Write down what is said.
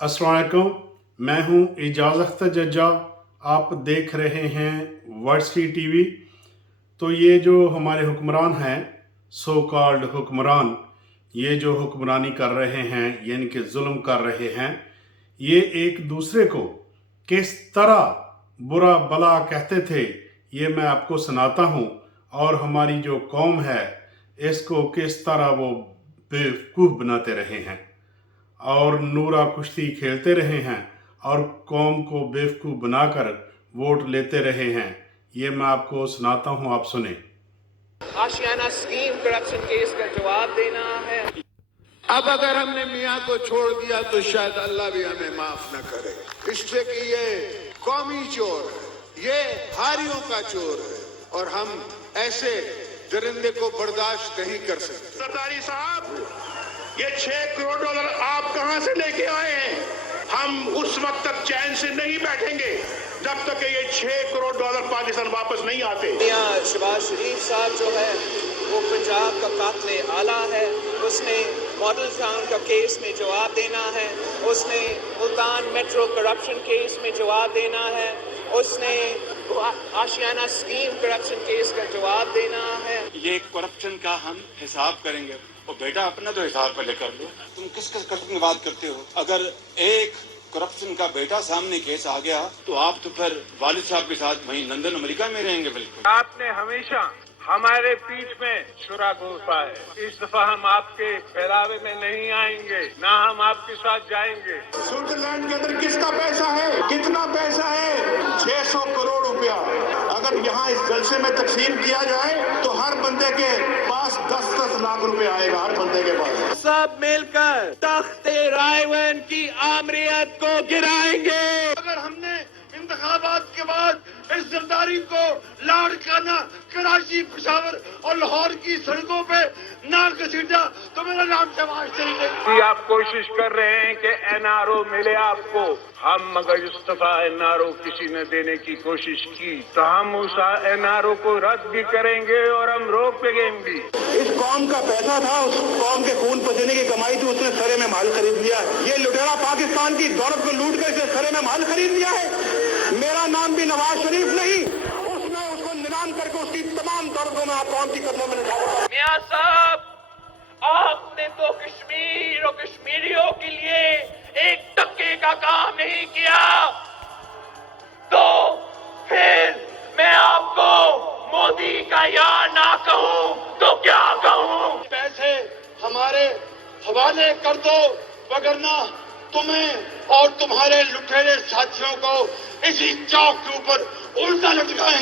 अस्सलाम वालेकुम, मैं हूं एजाज अख्तर जज्जा। आप देख रहे हैं वर्सी टीवी। तो ये जो हमारे हुक्मरान हैं, सो कॉल्ड हुक्मरान, ये जो हुक्मरानी कर रहे हैं यानी कि जुल्म कर रहे हैं, ये एक दूसरे को किस तरह बुरा भला कहते थे ये मैं आपको सुनाता हूँ। और हमारी जो कौम है इसको किस तरह वो बेवकूफ़ बनाते रहे हैं और नूरा कुश्ती खेलते रहे हैं और कौम को बेवकूफ़ बनाकर वोट लेते रहे हैं। ये मैं आपको सुनाता हूँ, आप सुने। आशियाना स्कीम करप्शन केस का जवाब देना है। अब अगर हमने मियाँ को छोड़ दिया तो शायद अल्लाह भी हमें माफ न करे, इसलिए कि ये कौमी चोर है, ये हारियों का चोर है और हम ऐसे दरिंदे को बर्दाश्त नहीं कर सकते। सरदारी साहब, ये 6 करोड़ डॉलर आप कहां से लेके आए हैं? हम उस वक्त तक चैन से नहीं बैठेंगे जब तक ये 6 करोड़ डॉलर पाकिस्तान वापस नहीं आते। मियां शहबाज शरीफ साहब जो है वो पंजाब का कातिल आला है। उसने मॉडल टाउन का केस में जवाब देना है, उसने मुल्तान मेट्रो करप्शन केस में जवाब देना है, उसने आशियाना स्कीम करप्शन केस का जवाब देना है। ये करप्शन का हम हिसाब करेंगे। और बेटा अपना तो हिसाब पहले कर लो। तुम किस करप्शन की बात करते हो? अगर एक करप्शन का बेटा सामने केस आ गया तो आप तो फिर वालिद साहब के साथ वहीं लंदन अमेरिका में रहेंगे। बिल्कुल। आपने हमेशा हमारे पीठ में छुरा घोंसा है। इस दफा हम आपके फैलावे में नहीं आएंगे, ना हम आपके साथ जाएंगे। स्विट्जरलैंड के अंदर किसका पैसा है? कितना पैसा है? 600 करोड़ रुपया। अगर यहाँ इस जलसे में तकसीम किया जाए तो हर बंदे के पास 10-10 लाख रुपए आएगा, हर बंदे के पास। सब मिलकर तख्ते रायवन की आमरीत को गिराएंगे। अगर हमने इंतखाबात के बाद इस जरदारी को लाड़काना कराची, पेशावर और लाहौर की सड़कों पे ना घसीटा तो मेरा नाम शहबाज शरीफ है। आप कोशिश कर रहे हैं कि एनआरओ मिले आपको। हम मगर इस्तीफा एनआरओ किसी ने देने की कोशिश की तो हम उस एनआरओ को रद्द भी करेंगे और हम रोक देंगे। इस कौम का पैसा था, उस कौम के खून पसीने की कमाई थी, उसने सरे में माल खरीद लिया। ये लुटेरा पाकिस्तान की दौलत को लूट कर इसने सरे में माल खरीद लिया है। मेरा नाम भी नवाज शरीफ नहीं, उसने उसको नीलाम करके उसकी तमाम दौलतों में आप कौन सी कदमों में डाला। मियां साहब, आपने तो कश्मीर और कश्मीरियों के लिए एक टक्के का काम नहीं किया, तो फिर मैं आपको मोदी का यार ना कहूं तो क्या कहूं? पैसे हमारे हवाले कर दो, वगरना तुम्हें और तुम्हारे लुटेरे साथियों को इसी चौक के ऊपर उल्टा लटकाएंगे।